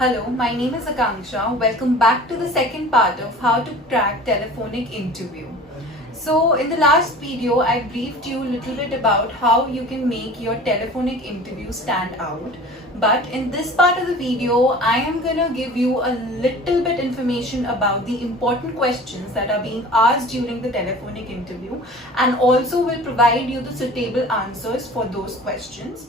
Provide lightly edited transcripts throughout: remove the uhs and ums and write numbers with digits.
Hello, my name is Akanksha. Welcome back to the second part of how to crack telephonic interview. So in the last video, I briefed you a little bit about how you can make your telephonic interview stand out. But in this part of the video, I am gonna give you a little bit information about the important questions that are being asked during the telephonic interview and also will provide you the suitable answers for those questions.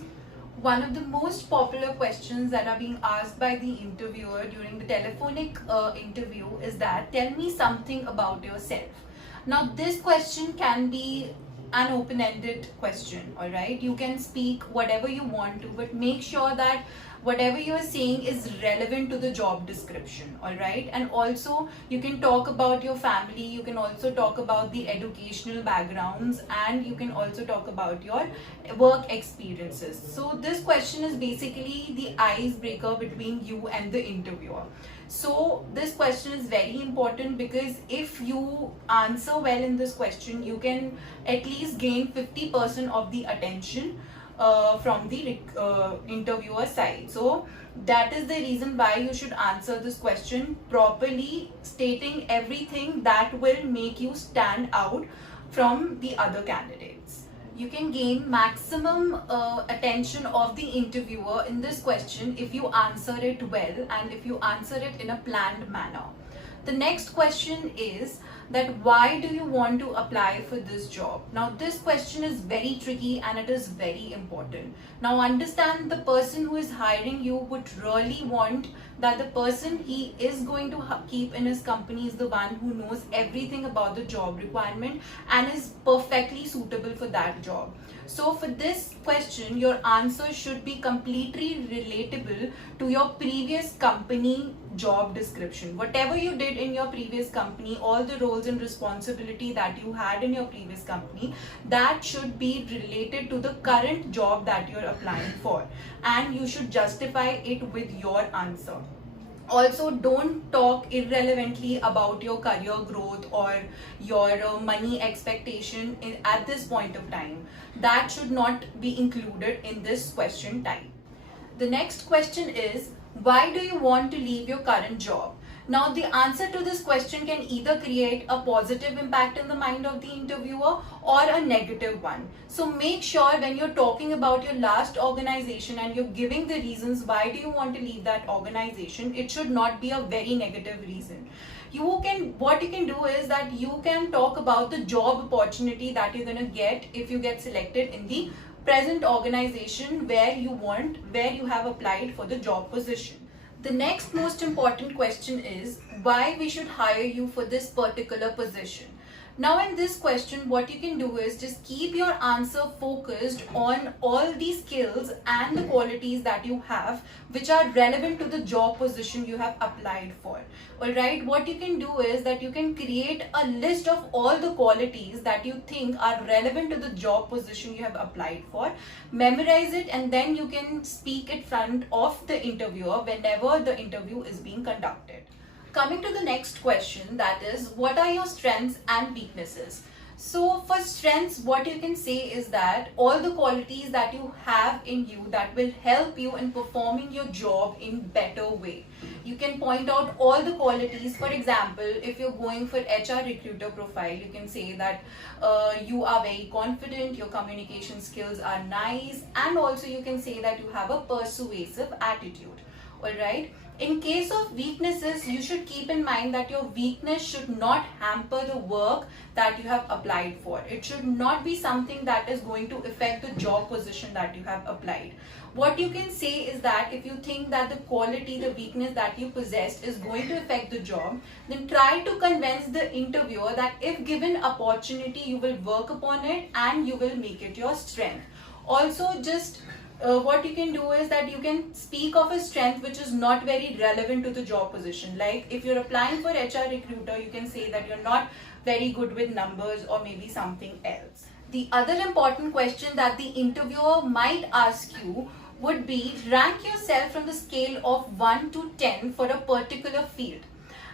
One of the most popular questions that are being asked by the interviewer during the telephonic interview is that tell me something about yourself. Now, this question can be an open-ended question, all right? You can speak whatever you want to, but make sure that whatever you're saying is relevant to the job description, all right? And also you can talk about your family, you can also talk about the educational backgrounds, and you can also talk about your work experiences. So this question is basically the icebreaker between you and the interviewer. So this question is very important because if you answer well in this question, you can at least gain 50% of the attention from the interviewer side. So that is the reason why you should answer this question properly, stating everything that will make you stand out from the other candidates. You can gain maximum attention of the interviewer in this question if you answer it well and if you answer it in a planned manner. The next question is that why do you want to apply for this job? Now this question is very tricky and it is very important. Now understand, the person who is hiring you would really want that the person he is going to keep in his company is the one who knows everything about the job requirement and is perfectly suitable for that job. So for this question, your answer should be completely relatable to your previous company job description. Whatever you did in your previous company, all the roles and responsibility that you had in your previous company, that should be related to the current job that you're applying for, and you should justify it with your answer. Also, don't talk irrelevantly about your career growth or your money expectation at this point of time. That should not be included in this question type. The next question is, why do you want to leave your current job? Now, the answer to this question can either create a positive impact in the mind of the interviewer or a negative one. So make sure when you're talking about your last organization and you're giving the reasons why do you want to leave that organization, it should not be a very negative reason. What you can do is that you can talk about the job opportunity that you're going to get if you get selected in the present organization where you have applied for the job position. The next most important question is why we should hire you for this particular position. Now in this question, what you can do is just keep your answer focused on all the skills and the qualities that you have which are relevant to the job position you have applied for. Alright, what you can do is that you can create a list of all the qualities that you think are relevant to the job position you have applied for, memorize it, and then you can speak in front of the interviewer whenever the interview is being conducted. Coming to the next question, that is, what are your strengths and weaknesses? So for strengths, what you can say is that all the qualities that you have in you that will help you in performing your job in better way. You can point out all the qualities. For example, if you're going for HR recruiter profile, you can say that you are very confident, your communication skills are nice, and also you can say that you have a persuasive attitude. Alright. In case of weaknesses, you should keep in mind that your weakness should not hamper the work that you have applied for. It should not be something that is going to affect the job position that you have applied. What you can say is that if you think that the quality, the weakness that you possess is going to affect the job, then try to convince the interviewer that if given opportunity, you will work upon it and you will make it your strength. Also, what you can do is that you can speak of a strength which is not very relevant to the job position. Like if you're applying for HR recruiter, you can say that you're not very good with numbers or maybe something else. The other important question that the interviewer might ask you would be rank yourself from the scale of 1 to 10 for a particular field.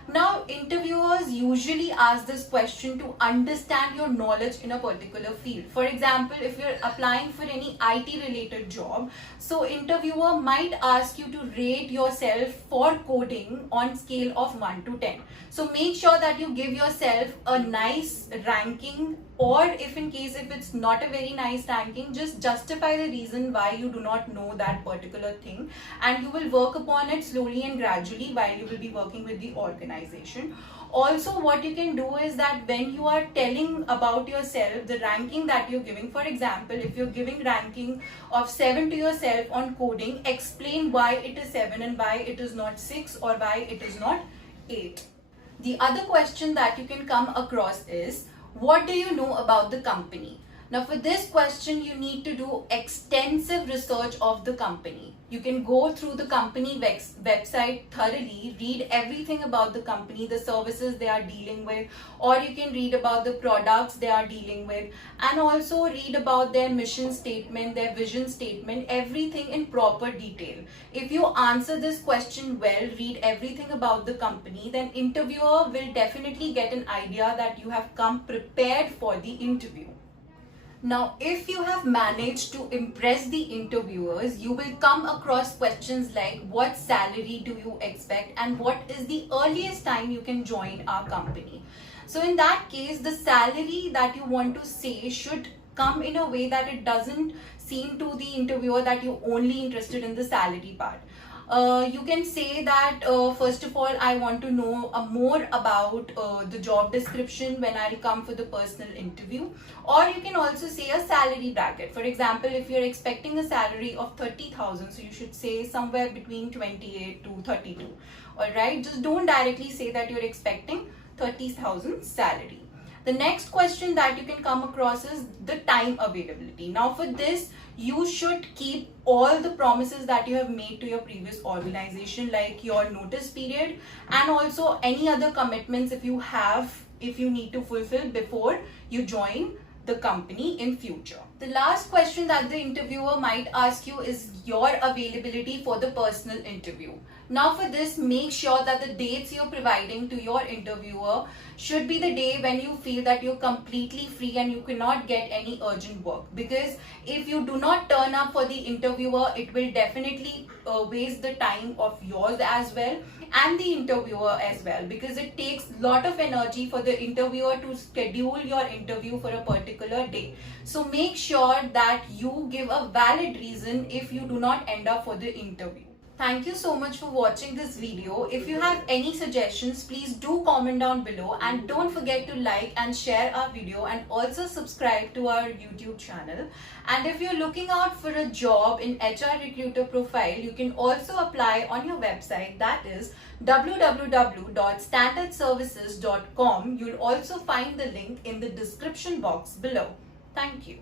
Now, interviewers usually ask this question to understand your knowledge in a particular field. For example, if you're applying for any IT related job, so interviewer might ask you to rate yourself for coding on scale of 1 to 10. So make sure that you give yourself a nice ranking, or if it's not a very nice ranking, just justify the reason why you do not know that particular thing, and you will work upon it slowly and gradually while you will be working with the organization. Also, what you can do is that when you are telling about yourself, the ranking that you're giving, for example, if you're giving ranking of 7 to yourself on coding, explain why it is 7 and why it is not 6 or why it is not 8. The other question that you can come across is, what do you know about the company? Now, for this question, you need to do extensive research of the company. You can go through the company website thoroughly, read everything about the company, the services they are dealing with, or you can read about the products they are dealing with, and also read about their mission statement, their vision statement, everything in proper detail. If you answer this question well, read everything about the company, then interviewer will definitely get an idea that you have come prepared for the interview. Now, if you have managed to impress the interviewers, you will come across questions like, what salary do you expect and what is the earliest time you can join our company? So in that case, the salary that you want to say should come in a way that it doesn't seem to the interviewer that you're only interested in the salary part. You can say that first of all, I want to know more about the job description when I'll come for the personal interview. Or you can also say a salary bracket. For example, if you're expecting a salary of 30,000, so you should say somewhere between 28 to 32. Alright, just don't directly say that you're expecting 30,000 salary. The next question that you can come across is the time availability. Now, for this, you should keep all the promises that you have made to your previous organization, like your notice period and also any other commitments if you need to fulfill before you join the company in future. The last question that the interviewer might ask you is your availability for the personal interview. Now, for this, make sure that the dates you're providing to your interviewer should be the day when you feel that you're completely free and you cannot get any urgent work. Because if you do not turn up for the interviewer, it will definitely waste the time of yours as well and the interviewer as well, because it takes a lot of energy for the interviewer to schedule your interview for a particular day. So make sure that you give a valid reason if you do not end up for the interview. Thank you so much for watching this video. If you have any suggestions, please do comment down below, and don't forget to like and share our video and also subscribe to our YouTube channel. And if you're looking out for a job in HR Recruiter profile, you can also apply on your website, that is www.standardservices.com. You'll also find the link in the description box below. Thank you.